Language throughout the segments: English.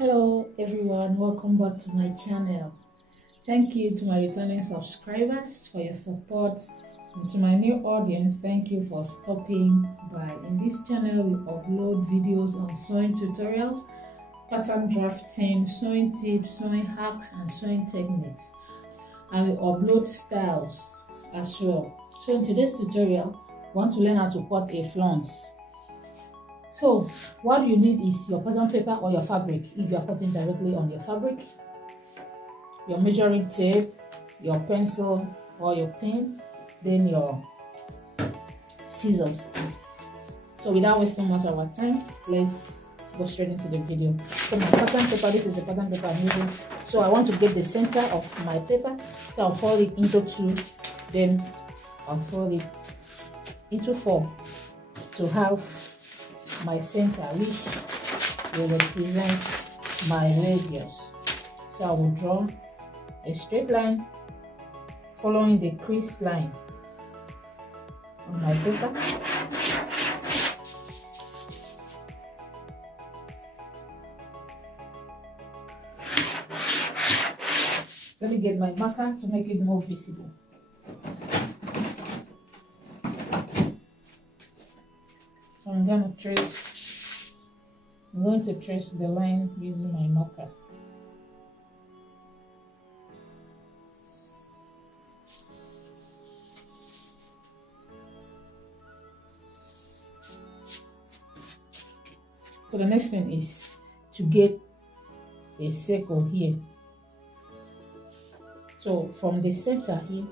Hello everyone, welcome back to my channel. Thank you to my returning subscribers for your support, and to my new audience, thank you for stopping by. In this channel we upload videos on sewing tutorials, pattern drafting, sewing tips, sewing hacks and sewing techniques, and we upload styles as well. So in today's tutorial we want to learn how to cut a flounce. So what you need is your pattern paper or your fabric if you are cutting directly on your fabric, your measuring tape, your pencil or your pen, then your scissors. So without wasting much of our time, let's go straight into the video. So my pattern paper, this is the pattern paper I'm using. So I want to get the center of my paper, so I'll fold it into two, then I'll fold it into four to have my center, which will represent my radius. So I will draw a straight line following the crease line on my paper. Let me get my marker to make it more visible. So I'm going to trace the line using my marker. So the next thing is to get a circle here. So from the center here,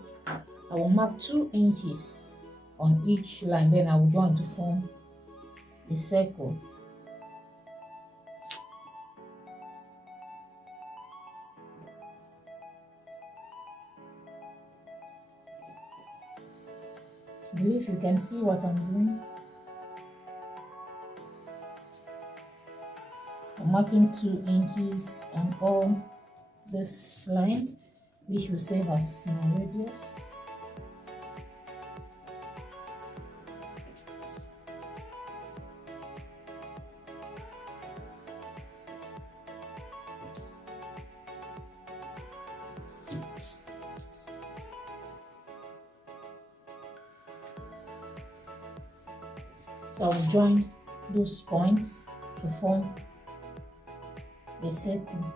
I will mark 2 inches on each line, then I will join to form a circle. I believe you can see what I'm doing. I'm marking 2 inches on all this line, which will serve as my radius. So I will join those points to form a circle.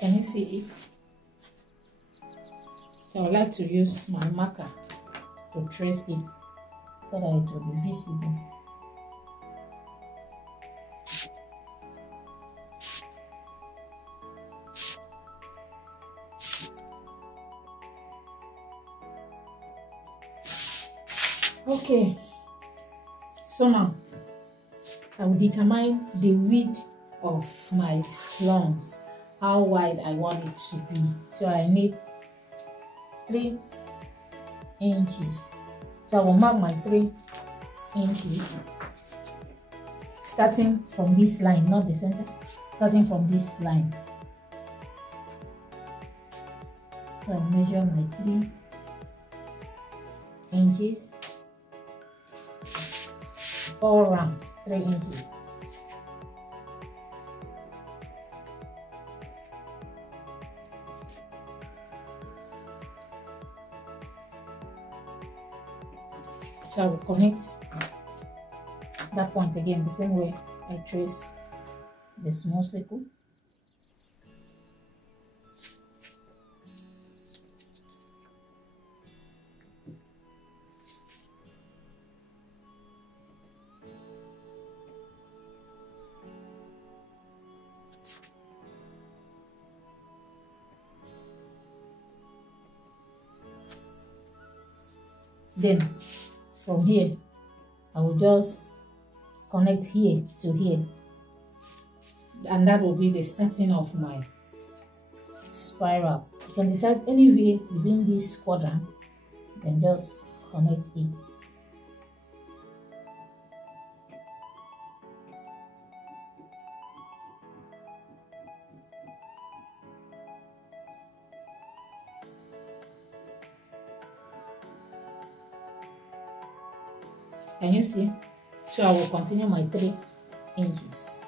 Can you see it? So I would like to use my marker to trace it so that it will be visible. Okay, so now I will determine the width of my flounce, how wide I want it to be. So I need 3 inches. So I will mark my 3 inches starting from this line, not the center, starting from this line. So I measure my 3 inches all around, 3 inches. So I will connect that point again the same way I trace the small circle. Then from here I will just connect here to here, and that will be the starting of my spiral. You can decide anywhere within this quadrant, you can just connect it. Can you see? So I will continue my 3 inches.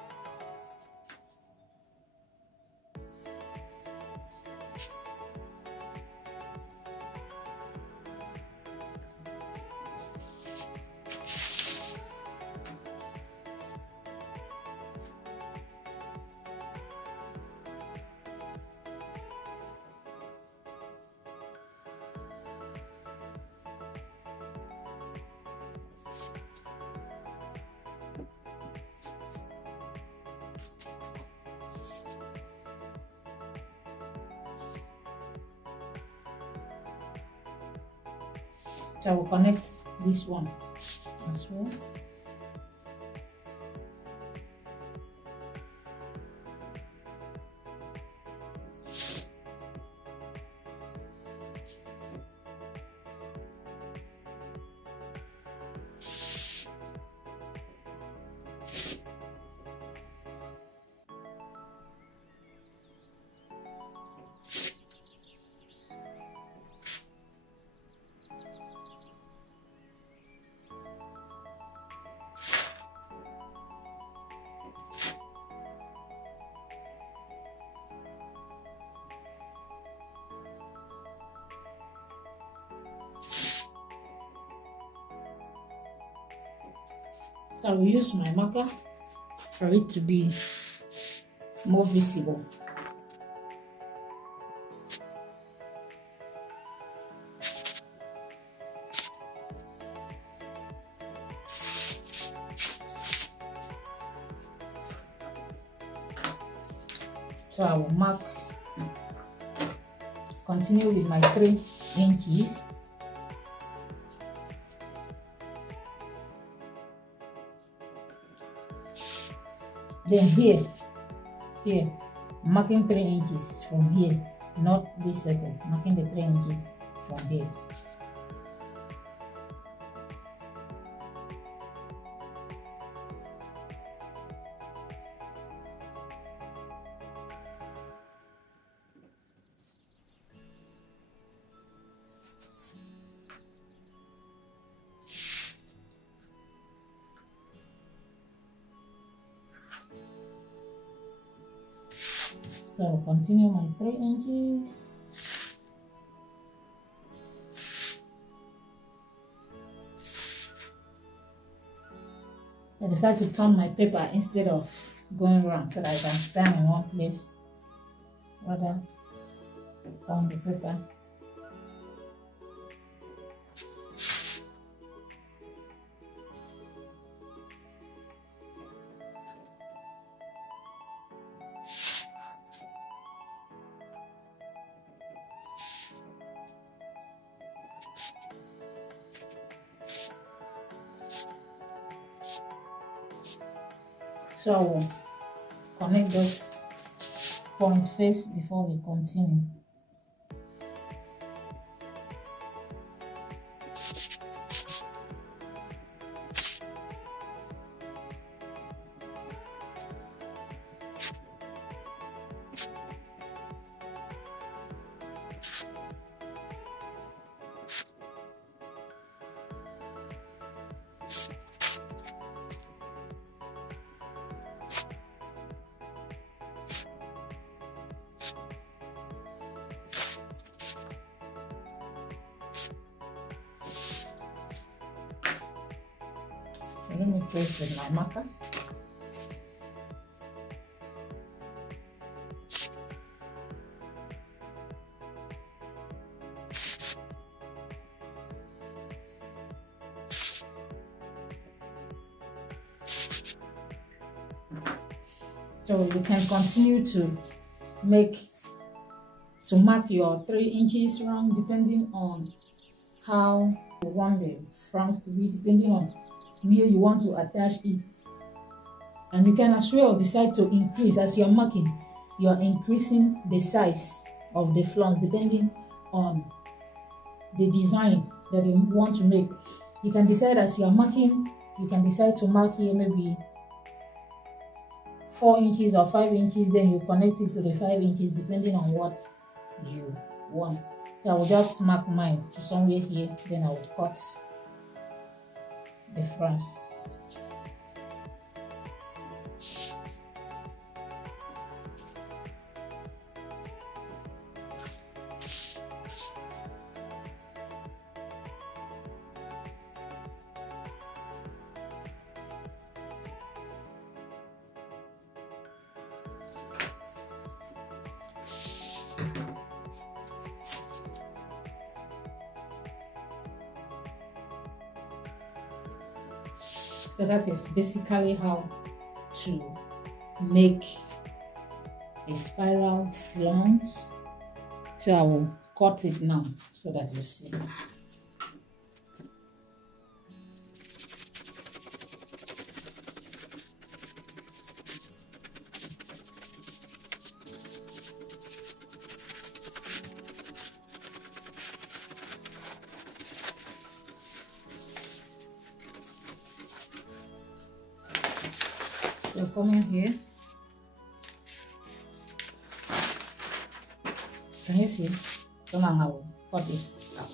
So I will connect this one as well. So I will use my marker for it to be more visible. So I will mark, continue with my 3 inches. Then here, marking 3 inches from here, not this circle, marking the 3 inches from here. So I'll continue my 3 inches. I decided to turn my paper instead of going around so that I can stand in one place, rather turn the paper. So I will connect this point first before we continue. Let me trace with my marker. So you can continue to mark your 3 inches round depending on how you want the flounce to be, depending on where you want to attach it. And you can as well decide to increase as you're marking. You're increasing the size of the flounce depending on the design that you want to make. You can decide as you're marking, you can decide to mark here maybe 4 inches or 5 inches, then you connect it to the 5 inches depending on what you want. So I will just mark mine to somewhere here, then I will cut the flounce. So that is basically how to make a spiral flounce. So I will cut it now so that you see. So come in here. Can you see? So now I will cut this out.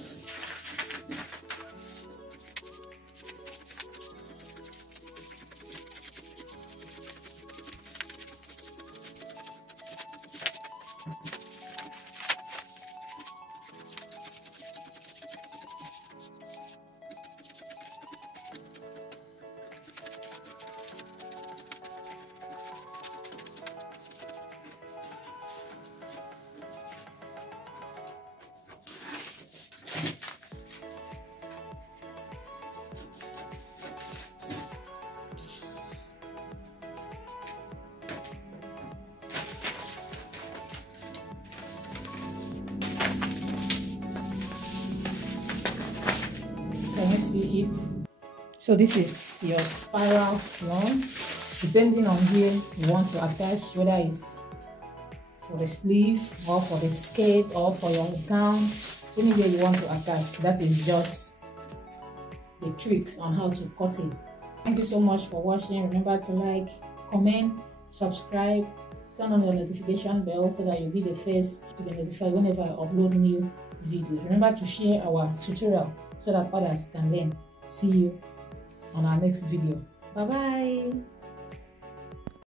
Can you see it? So this is your spiral flounce, depending on where you want to attach, whether it's for the sleeve or for the skirt or for your gown, anywhere you want to attach. That is just the tricks on how to cut it. Thank you so much for watching. Remember to like, comment, subscribe, turn on the notification bell so that you'll be the first to be notified whenever I upload new videos. Remember to share our tutorial so that others can learn. See you on our next video. Bye bye.